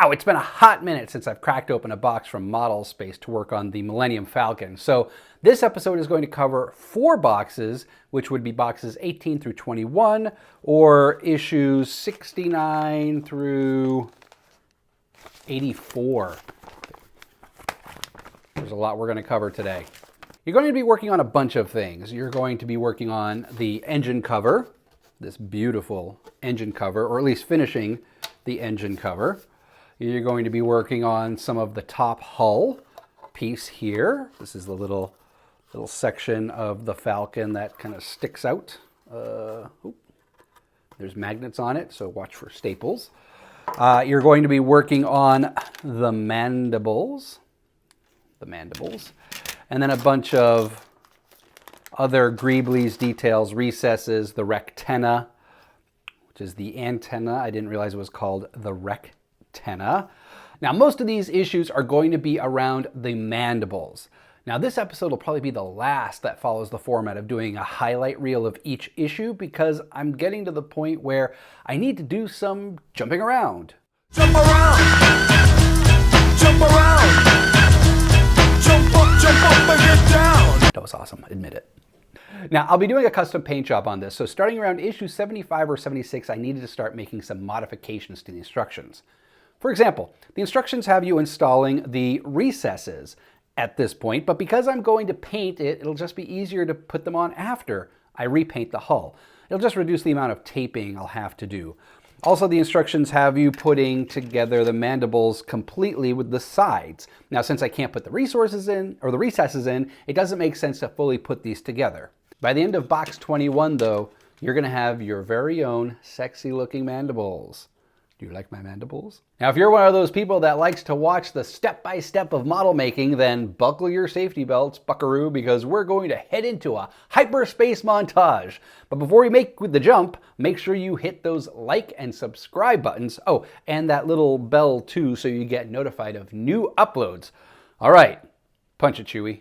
Wow, it's been a hot minute since I've cracked open a box from Model Space to work on the Millennium Falcon. So this episode is going to cover 4 boxes, which would be boxes 18 through 21, or issues 69 through 84. There's a lot we're going to cover today. You're going to be working on a bunch of things. You're going to be working on the engine cover, this beautiful engine cover, or at least finishing the engine cover. You're going to be working on some of the top hull piece here. This is the little section of the Falcon that kind of sticks out. There's magnets on it, so watch for staples. You're going to be working on the mandibles, and then a bunch of other greeblies, details, recesses, the rectenna, which is the antenna. I didn't realize it was called the rectenna. Now, most of these issues are going to be around the mandibles. Now, this episode will probably be the last that follows the format of doing a highlight reel of each issue because I'm getting to the point where I need to do some jumping around. Jump around! Jump around! Jump up and get down! That was awesome, admit it. Now, I'll be doing a custom paint job on this, so starting around issue 75 or 76, I needed to start making some modifications to the instructions. For example, the instructions have you installing the recesses at this point, but because I'm going to paint it, it'll just be easier to put them on after I repaint the hull. It'll just reduce the amount of taping I'll have to do. Also, the instructions have you putting together the mandibles completely with the sides. Now, since I can't put the recesses in, it doesn't make sense to fully put these together. By the end of box 21, though, you're going to have your very own sexy-looking mandibles. Do you like my mandibles? Now, if you're one of those people that likes to watch the step-by-step of model making, then buckle your safety belts, buckaroo, because we're going to head into a hyperspace montage. But before we make the jump, make sure you hit those like and subscribe buttons. Oh, and that little bell too, so you get notified of new uploads. All right, punch it, Chewie.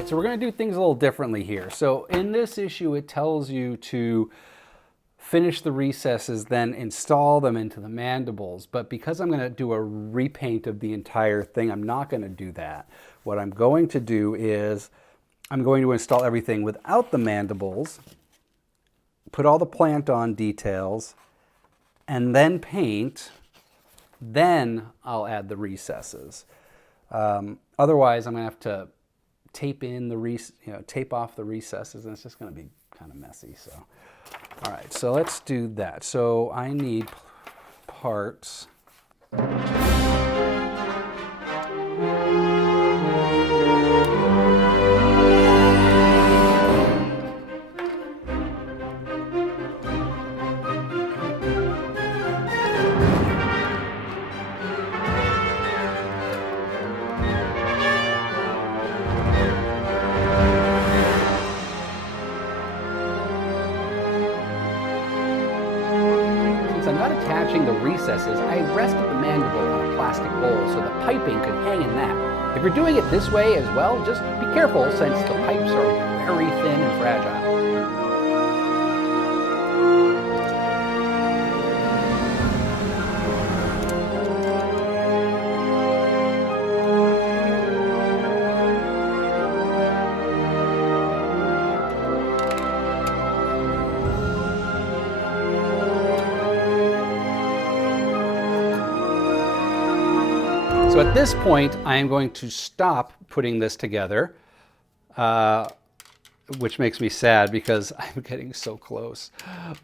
right, so we're going to do things a little differently here. So in this issue, it tells you to finish the recesses, then install them into the mandibles. But because I'm going to do a repaint of the entire thing, I'm not going to do that. What I'm going to do is I'm going to install everything without the mandibles, put all the plant-on details, and then paint. Then I'll add the recesses. Otherwise, I'm going to have to tape off the recesses, and it's just going to be kind of messy. So, all right, so let's do that. So I need parts. Since I'm not attaching the recesses, I rested the mandible on a plastic bowl so the piping could hang in that. If you're doing it this way as well, just be careful since the pipes are very thin and fragile. So at this point, I am going to stop putting this together, which makes me sad because I'm getting so close.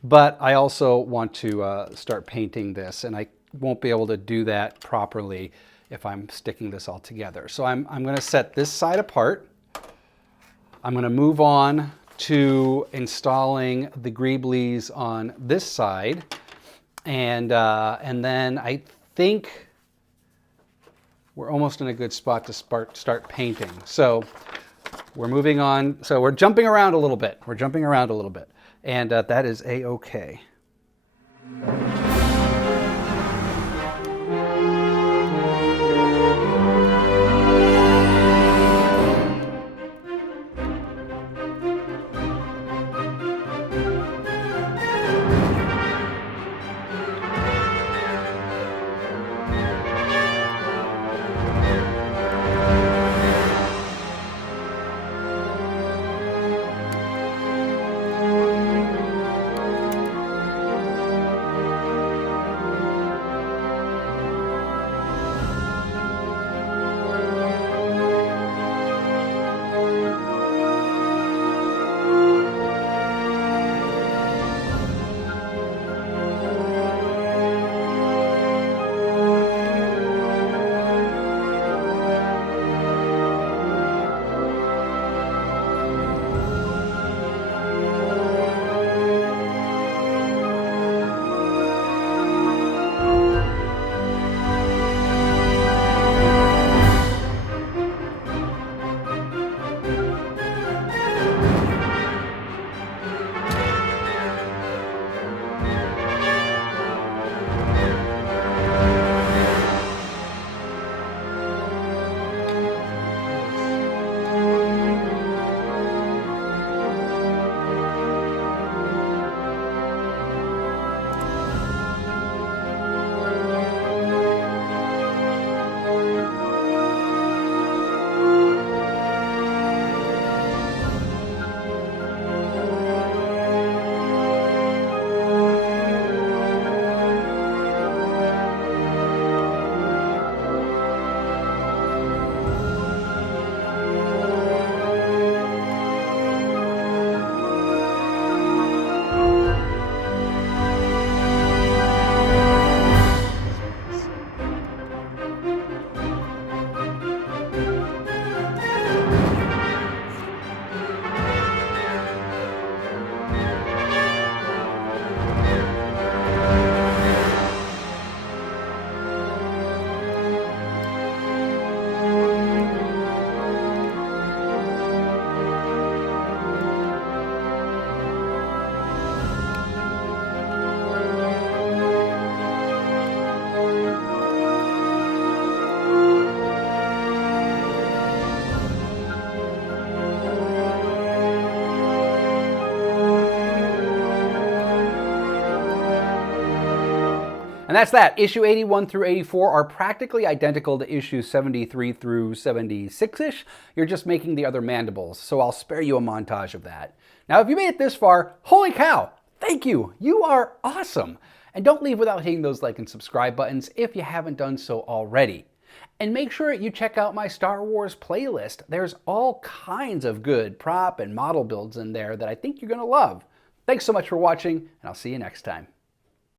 But I also want to start painting this, and I won't be able to do that properly if I'm sticking this all together. So I'm going to set this side apart. I'm going to move on to installing the greeblies on this side, and then I think we're almost in a good spot to start painting. So we're moving on. So we're jumping around a little bit. And that is A-okay. And that's that. Issue 81 through 84 are practically identical to issue 73 through 76-ish. You're just making the other mandibles, so I'll spare you a montage of that. Now, if you made it this far, holy cow, thank you. You are awesome. And don't leave without hitting those like and subscribe buttons if you haven't done so already. And make sure you check out my Star Wars playlist. There's all kinds of good prop and model builds in there that I think you're going to love. Thanks so much for watching, and I'll see you next time.